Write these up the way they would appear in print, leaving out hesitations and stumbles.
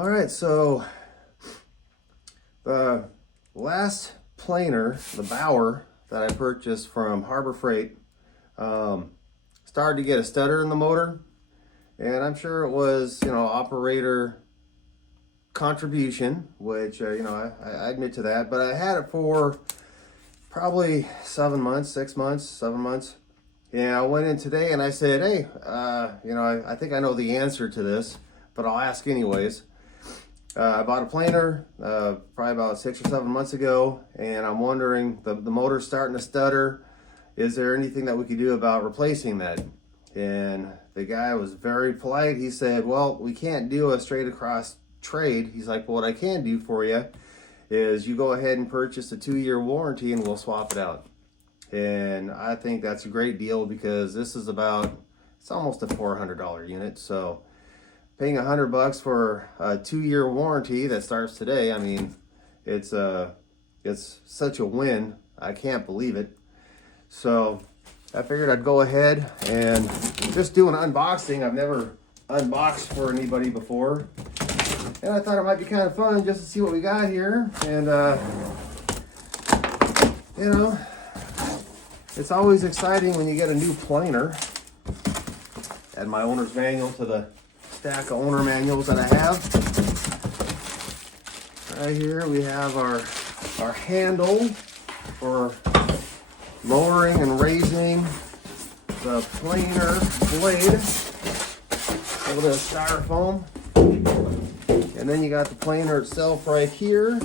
All right, so the last planer, the Bauer that I purchased from Harbor Freight, started to get a stutter in the motor, and I'm sure it was, operator contribution, which, I admit to that, but I had it for probably 7 months, 6 months, 7 months. And I went in today and I said, hey, I think I know the answer to this, but I'll ask anyways. I bought a planer probably about 6 or 7 months ago, and I'm wondering, the motor's starting to stutter. Is there anything that we could do about replacing that? And the guy was very polite. He said, well, we can't do a straight across trade. He's like, well, what I can do for you is you go ahead and purchase a 2-year warranty and we'll swap it out. And I think that's a great deal because this is it's almost a $400 unit. So paying $100 for a 2-year warranty that starts today, I mean, it's such a win. I can't believe it. So I figured I'd go ahead and just do an unboxing. I've never unboxed for anybody before, and I thought it might be kind of fun just to see what we got here. And it's always exciting when you get a new planer. Add my owner's manual to the stack of owner manuals that I have. Right here we have our handle for lowering and raising the planer blade. A little bit of styrofoam. And then you got the planer itself right here.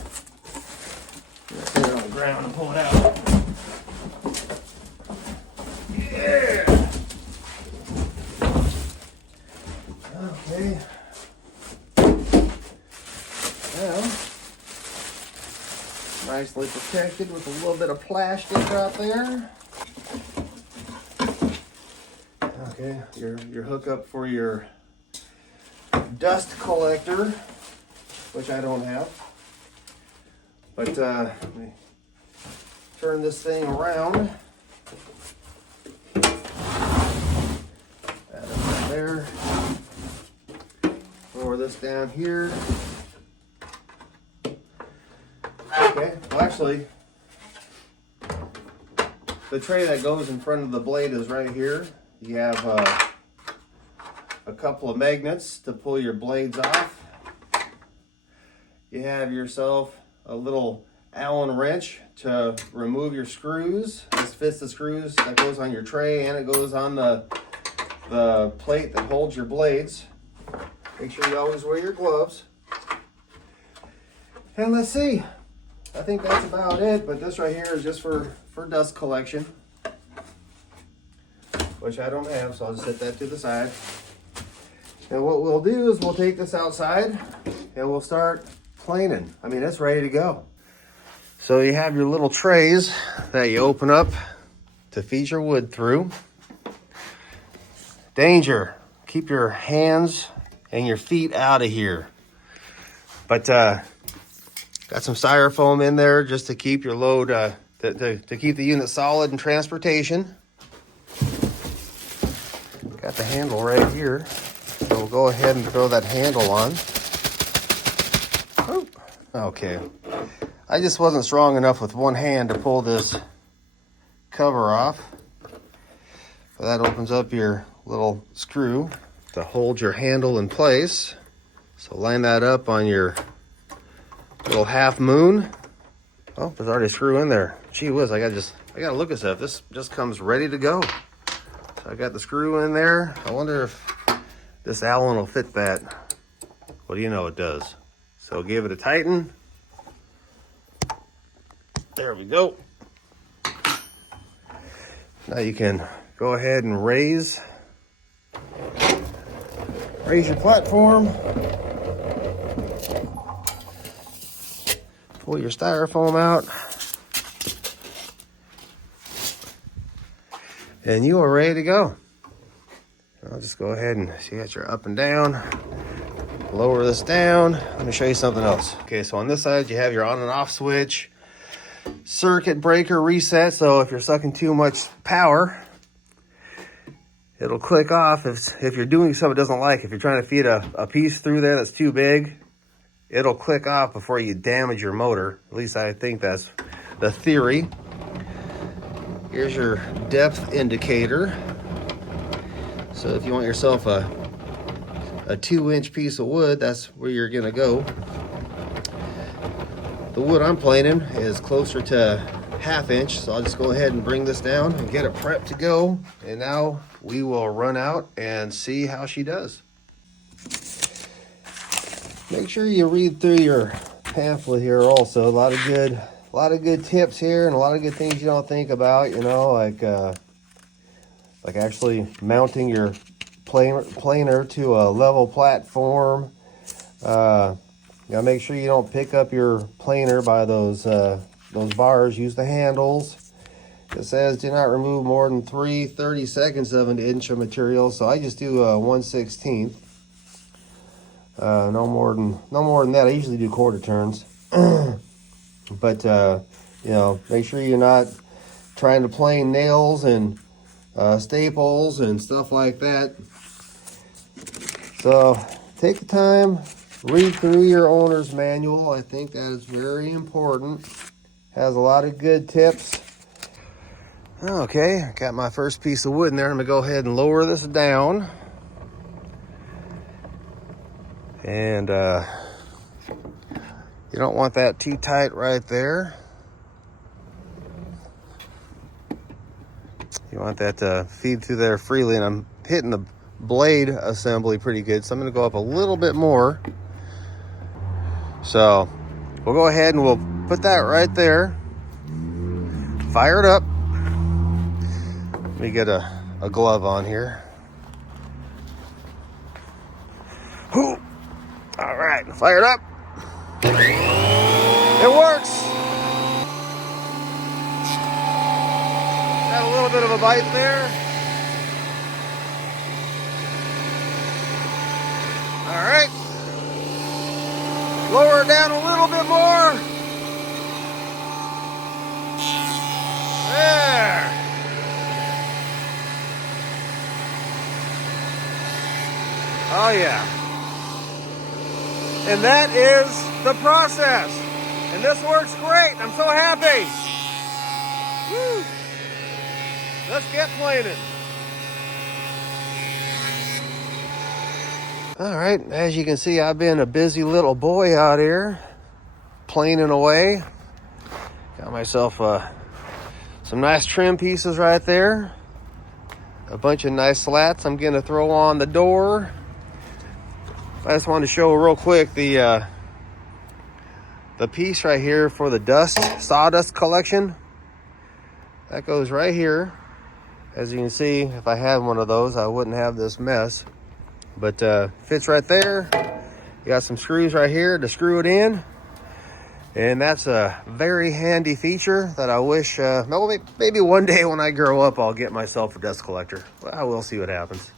Put it on the ground and pull it out. Yeah! Okay. Well, nicely protected with a little bit of plastic right there. Okay, your hookup for your dust collector, which I don't have. But let me turn this thing around. Add it right there. Lower this down here. Okay, well actually, the tray that goes in front of the blade is right here. You have a couple of magnets to pull your blades off. You have yourself a little Allen wrench to remove your screws. This fits the screws that goes on your tray, and it goes on the plate that holds your blades. Make sure you always wear your gloves. And let's see. I think that's about it, but this right here is just for dust collection, which I don't have, so I'll just set that to the side. And what we'll do is we'll take this outside and we'll start planing. I mean, it's ready to go. So you have your little trays that you open up to feed your wood through. Danger, keep your hands and your feet out of here. But got some styrofoam in there just to keep your load, to keep the unit solid in transportation. Got the handle right here. So we'll go ahead and throw that handle on. Oh, okay. I just wasn't strong enough with one hand to pull this cover off. So that opens up your little screw to hold your handle in place. So line that up on your little half moon. Oh, there's already a screw in there. Gee whiz, I gotta look at this. This just comes ready to go. So I got the screw in there. I wonder if this Allen will fit that. Well, you know it does. So give it a tighten. There we go. Now you can go ahead and raise your platform. Pull your styrofoam out. And you are ready to go. I'll just go ahead and see that you're up and down. Lower this down. Let me show you something else. Okay, so on this side you have your on and off switch, circuit breaker reset. So if you're sucking too much power, it'll click off if you're doing something it doesn't like. If you're trying to feed a piece through there that's too big, it'll click off before you damage your motor. At least I think that's the theory. Here's your depth indicator. So if you want yourself a 2-inch piece of wood, that's where you're gonna go. The wood I'm planing is closer to 1/2 inch, so I'll just go ahead and bring this down and get it prepped to go. And now we will run out and see how she does. Make sure you read through your pamphlet here also. A lot of good tips here, and a lot of good things you don't think about, you know, like actually mounting your planer to a level platform. You gotta make sure you don't pick up your planer by those bars. Use the handles. It says do not remove more than 30 seconds of an inch of material, so I just do 1/16. No more than that. I usually do quarter turns. But you know, make sure you're not trying to plane nails and staples and stuff like that. So take the time, read through your owner's manual. I think that is very important. Has a lot of good tips. Okay, I got my first piece of wood in there. I'm gonna go ahead and lower this down. And you don't want that too tight right there. You want that to feed through there freely, and I'm hitting the blade assembly pretty good, so I'm going to go up a little bit more. So we'll go ahead and we'll put that right there. Fire it up. Let me get a glove on here. Whew. All right, fire it up. It works. Got a little bit of a bite there. All right. Lower it down a little bit more. There. Oh yeah. And that is the process. And this works great. I'm so happy. Woo. Let's get planing. All right, as you can see, I've been a busy little boy out here, planing away. Got myself some nice trim pieces right there. A bunch of nice slats I'm gonna throw on the door. I just wanted to show real quick the piece right here for the sawdust collection. That goes right here. As you can see, if I had one of those, I wouldn't have this mess. But fits right there. You got some screws right here to screw it in. And that's a very handy feature that I wish, maybe one day when I grow up, I'll get myself a dust collector. Well, we'll see what happens.